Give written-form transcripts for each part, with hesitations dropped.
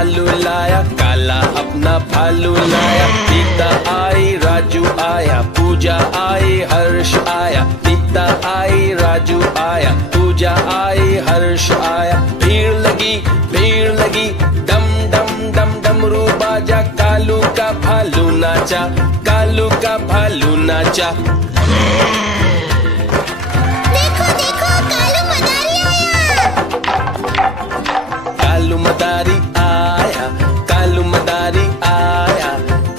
भालू लाया, काला अपना भालू लाया। सीता आई, राजू आया, पूजा आई, हर्ष आया। सीता आई, राजू आया, पूजा आई, हर्ष आया। भीड़ लगी, डम डम डम डमरू बाजा। कालू का भालू नाचा, कालू का भालू नाचा। देखो देखो कालू मदारी आया। कालू मदारी आया, कालू मदारी आया।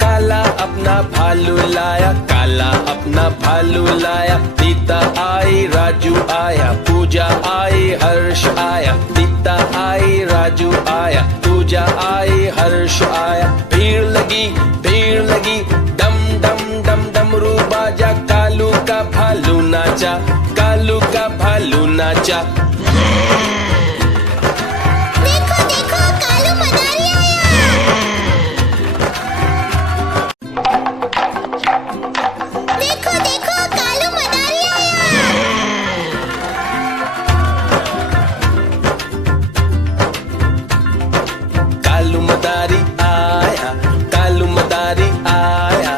काला अपना भालू लाया, काला अपना भालू लाया। सीता आई, राजू आया, पूजा आई, हर्ष आया। सीता आई, राजू आया, पूजा आई, हर्ष आया। भीड़ लगी, डम डम डम डमरू बाजा। कालू का भालू नाचा, कालू का भालू नाचा। देखो देखो कालू मदारी आया। देखो देखो कालू मदारी आया। कालू मदारी आया, कालू मदारी आया।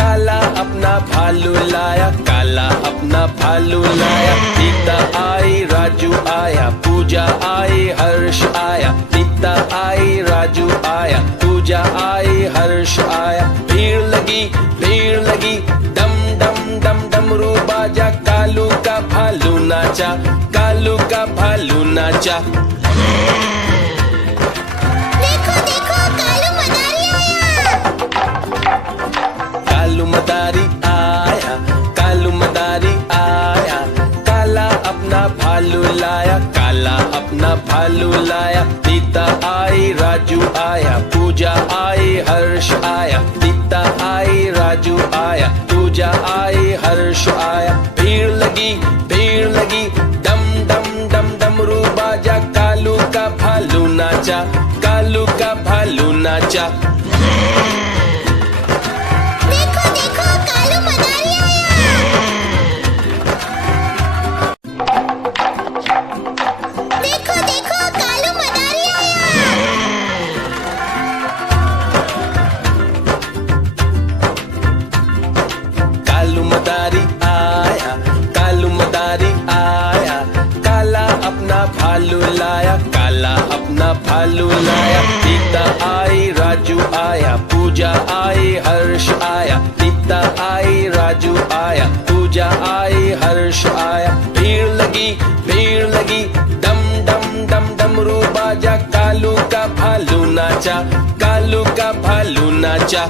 काला अपना भालू लाया, काला अपना भालू लाया। सीता आई, राजू आया, पूजा आई, हर्ष आया। सीता आई, राजू आया, पूजा आई, हर्ष आया। भीड़ लगी, डम डम डम डमरू बाजा। कालू का भालू नाचा, कालू का भालू नाचा। देखो देखो कालू मदारी आया। कालू मदारी आया, कालू मदारी आया। काला अपना भालू लाया, काला अपना भालू लाया। सीता आई, राजू आया, पूजा आई, हर्ष आया। सीता आई, राजू आया, पूजा आई, हर्ष आया। भीड़ लगी, डम डम डम डमरू बाजा। कालू का भालू नाचा, कालू का भालू नाचा। देखो देखो कालू मदारी आया। देखो देखो कालू मदारी आया। कालू मदारी आया, कालू मदारी आया। काला अपना भालू लाया, काला अपना भालू लाया। सीता आई, राजू आया, पूजा आई, हर्ष आया। सीता आई, राजू आया, पूजा आई, हर्ष आया। भीड़ लगी, डम डम डम डमरू बाजा। कालू का भालू नाचा, कालू का भालू नाचा।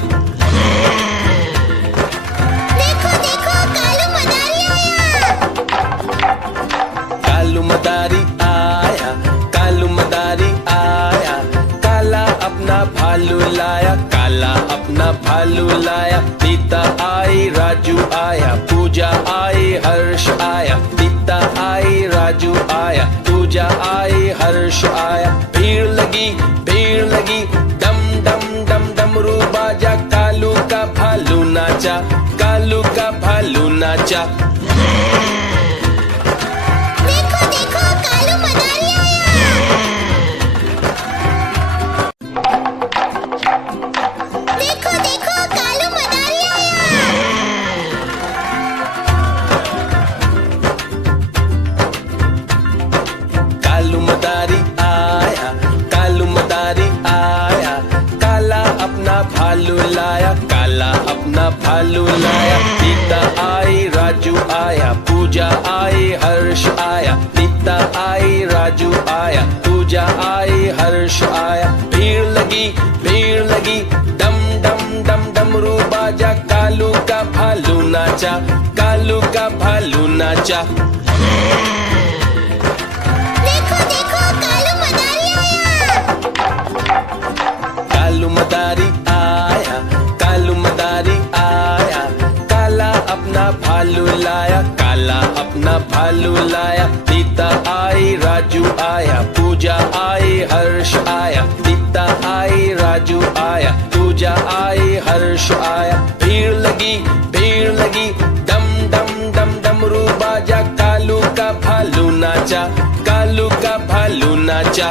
देखो देखो कालू मदारी आया। कालू मदारी आया, कालू मदारी आया। काला अपना भालू लाया, काला अपना भालू लाया। सीता आई, राजू आया, पूजा आई, हर्ष आया। सीता आई, राजू आया, पूजा आई, हर्ष आया। भीड़ लगी, डम डम डम डमरू बाजा। कालू का भालू नाचा, कालू का भालू नाचा। देखो देखो कालू मदारी आया। देखो देखो कालू मदारी आया। कालू मदारी आया, कालू मदारी आया। काला अपना भालू लाया, काला अपना भालू लाया। सीता आई, राजू आया, पूजा आई, हर्ष आया। सीता आई, राजू आया, पूजा आई, हर्ष आया। भीड़ लगी, डम डम डम डमरू बाजा। कालू का भालू नाचा, कालू का भालू नाचा। देखो देखो कालू मदारी आया। कालू मदारी आया, कालू मदारी आया। काला अपना भालू लाया, काला अपना भालू लाया। सीता आई, राजू आया, पूजा आई, हर्ष आया। सीता आई, राजू आया, पूजा आई, हर्ष आया। भीड़ लगी, डम डम डम डमरू बाजा। कालू का भालू नाचा, कालू का भालू नाचा।